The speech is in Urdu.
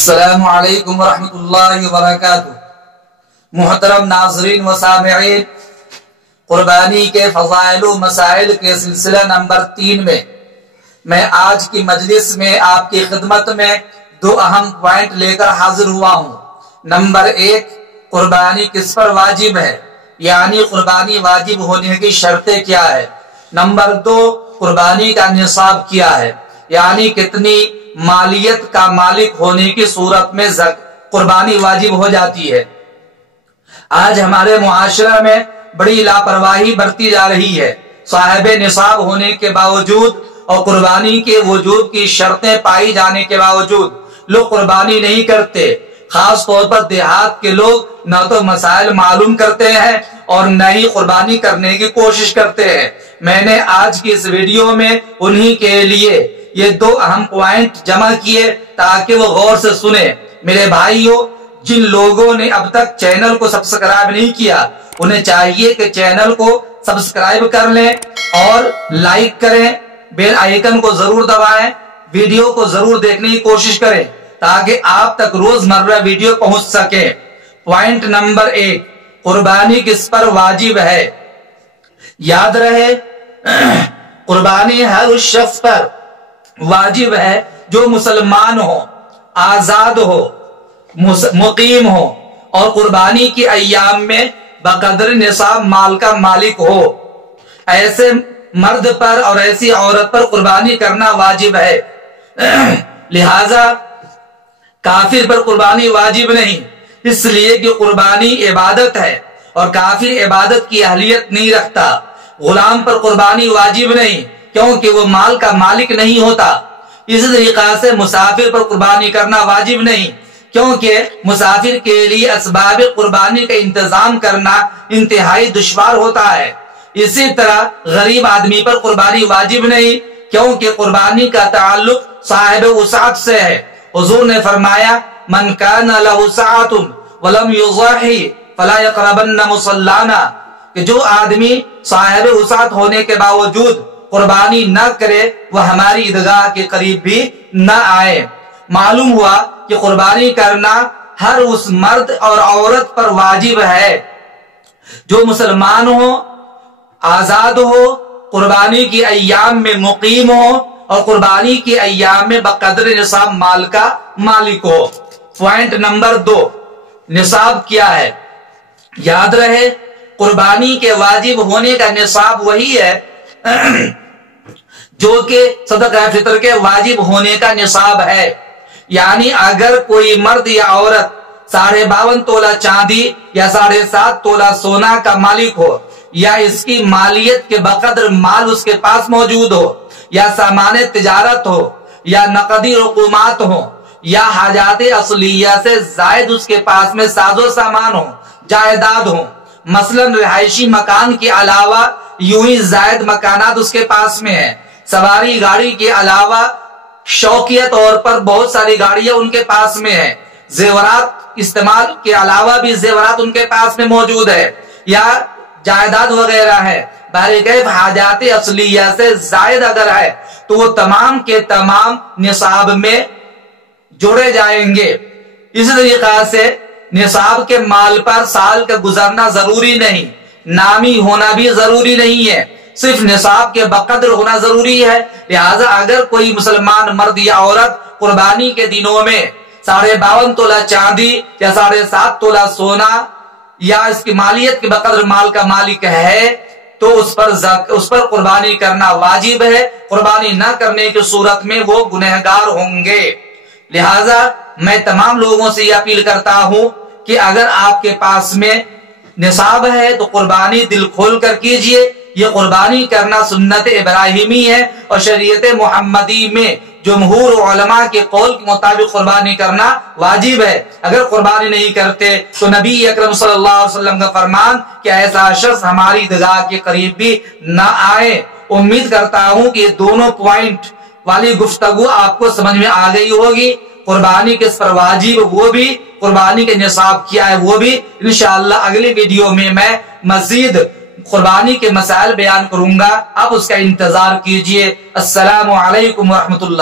السلام علیکم ورحمۃ اللہ وبرکاتہ۔ محترم ناظرین و سامعین، قربانی کے فضائل و مسائل کے سلسلہ نمبر 3 میں میں آج کی مجلس میں آپ کی خدمت میں 2 اہم پوائنٹ لے کر حاضر ہوا ہوں۔ نمبر 1، قربانی کس پر واجب ہے، یعنی قربانی واجب ہونے کی شرطیں کیا ہے۔ نمبر 2، قربانی کا نصاب کیا ہے، یعنی کتنی مالیت کا مالک ہونے کی صورت میں قربانی واجب ہو جاتی ہے۔ آج ہمارے معاشرہ میں بڑی لاپرواہی برتی جا رہی ہے۔ صاحب نصاب ہونے کے باوجود اور قربانی کے وجوب کی شرطیں پائی جانے کے باوجود لوگ قربانی نہیں کرتے۔ خاص طور پر دیہات کے لوگ نہ تو مسائل معلوم کرتے ہیں اور نہ ہی قربانی کرنے کی کوشش کرتے ہیں۔ میں نے آج کی اس ویڈیو میں انہی کے لیے یہ 2 اہم پوائنٹ جمع کیے تاکہ وہ غور سے سنیں۔ میرے بھائیوں، جن لوگوں نے اب تک چینل کو سبسکرائب نہیں کیا، انہیں چاہیے کہ چینل کو سبسکرائب کر لیں اور لائک کریں، بیل آئیکن کو ضرور دبائیں، ویڈیو کو ضرور دیکھنے کی کوشش کریں تاکہ آپ تک روزمرہ ویڈیو پہنچ سکے۔ پوائنٹ نمبر 1، قربانی کس پر واجب ہے۔ یاد رہے، قربانی ہر اس شخص پر واجب ہے جو مسلمان ہو، آزاد ہو، مقیم ہو اور قربانی کی ایام میں بقدر نصاب مال کا مالک ہو۔ ایسے مرد پر اور ایسی عورت پر قربانی کرنا واجب ہے۔ لہذا کافر پر قربانی واجب نہیں، اس لیے کہ قربانی عبادت ہے اور کافر عبادت کی اہلیت نہیں رکھتا۔ غلام پر قربانی واجب نہیں کیونکہ وہ مال کا مالک نہیں ہوتا۔ اسی طریقہ سے مسافر پر قربانی کرنا واجب نہیں کیونکہ مسافر کے لیے اسباب قربانی کا انتظام کرنا انتہائی دشوار ہوتا ہے۔ اسی طرح غریب آدمی پر قربانی واجب نہیں کیونکہ قربانی کا تعلق صاحب وسعت سے ہے۔ حضور نے فرمایا، من کان لہ سعۃ ولم یضحی فلا یقربن مصلانا، کہ جو آدمی صاحب وسعت ہونے کے باوجود قربانی نہ کرے وہ ہماری عیدگاہ کے قریب بھی نہ آئے۔ معلوم ہوا کہ قربانی کرنا ہر اس مرد اور عورت پر واجب ہے جو مسلمان ہو، آزاد ہو، قربانی کی ایام میں مقیم ہو اور قربانی کی ایام میں بقدر نصاب مال کا مالک ہو۔ پوائنٹ نمبر 2، نصاب کیا ہے۔ یاد رہے، قربانی کے واجب ہونے کا نصاب وہی ہے جو کہ صدقہ فطر کے واجب ہونے کا نصاب ہے۔ یعنی اگر کوئی مرد یا عورت 52.5 تولہ چاندی یا 7.5 تولہ سونا کا مالک ہو، یا اس کی مالیت کے بقدر مال اس کے پاس موجود ہو، یا سامان تجارت ہو، یا نقدی رقومات ہو، یا حاجات اصلیہ سے زائد اس کے پاس میں ساز و سامان ہو، جائیداد ہو، مثلا رہائشی مکان کے علاوہ یوں ہی زائد مکانات اس کے پاس میں ہیں، سواری گاڑی کے علاوہ شوقیہ طور پر بہت ساری گاڑیاں ان کے پاس میں ہیں، زیورات استعمال کے علاوہ بھی زیورات ان کے پاس میں موجود ہے، یا جائیداد وغیرہ ہے۔ بہرکیف حاجات اصلیہ سے زائد اگر ہے تو وہ تمام کے تمام نصاب میں جوڑے جائیں گے۔ اسی طریقہ سے نصاب کے مال پر سال کا گزرنا ضروری نہیں، نامی ہونا بھی ضروری نہیں ہے، صرف نصاب کے بقدر ہونا ضروری ہے۔ لہذا اگر کوئی مسلمان مرد یا عورت قربانی کے دنوں میں 52.5 تولہ چاندی یا 7.5 تولہ سونا یا اس کی مالیت کے بقدر مال کا مالک ہے تو اس پر قربانی کرنا واجب ہے۔ قربانی نہ کرنے کی صورت میں وہ گنہگار ہوں گے۔ لہذا میں تمام لوگوں سے یہ اپیل کرتا ہوں کہ اگر آپ کے پاس میں نصاب ہے تو قربانی دل کھول کر کیجئے۔ یہ قربانی کرنا سنت ابراہیمی ہے اور شریعت محمدی میں جمہور علماء کے قول کے مطابق قربانی کرنا واجب ہے۔ اگر قربانی نہیں کرتے تو نبی اکرم صلی اللہ علیہ وسلم کا فرمان کہ ایسا شخص ہماری عیدگاہ کے قریب بھی نہ آئے۔ امید کرتا ہوں کہ یہ دونوں پوائنٹ والی گفتگو آپ کو سمجھ میں آ گئی ہوگی۔ قربانی کس پر واجب وہ بھی، قربانی کے نصاب کیا ہے وہ بھی، انشاءاللہ اگلی ویڈیو میں مزید قربانی کے مسائل بیان کروں گا، آپ اس کا انتظار کیجئے۔ السلام علیکم ورحمۃ اللہ۔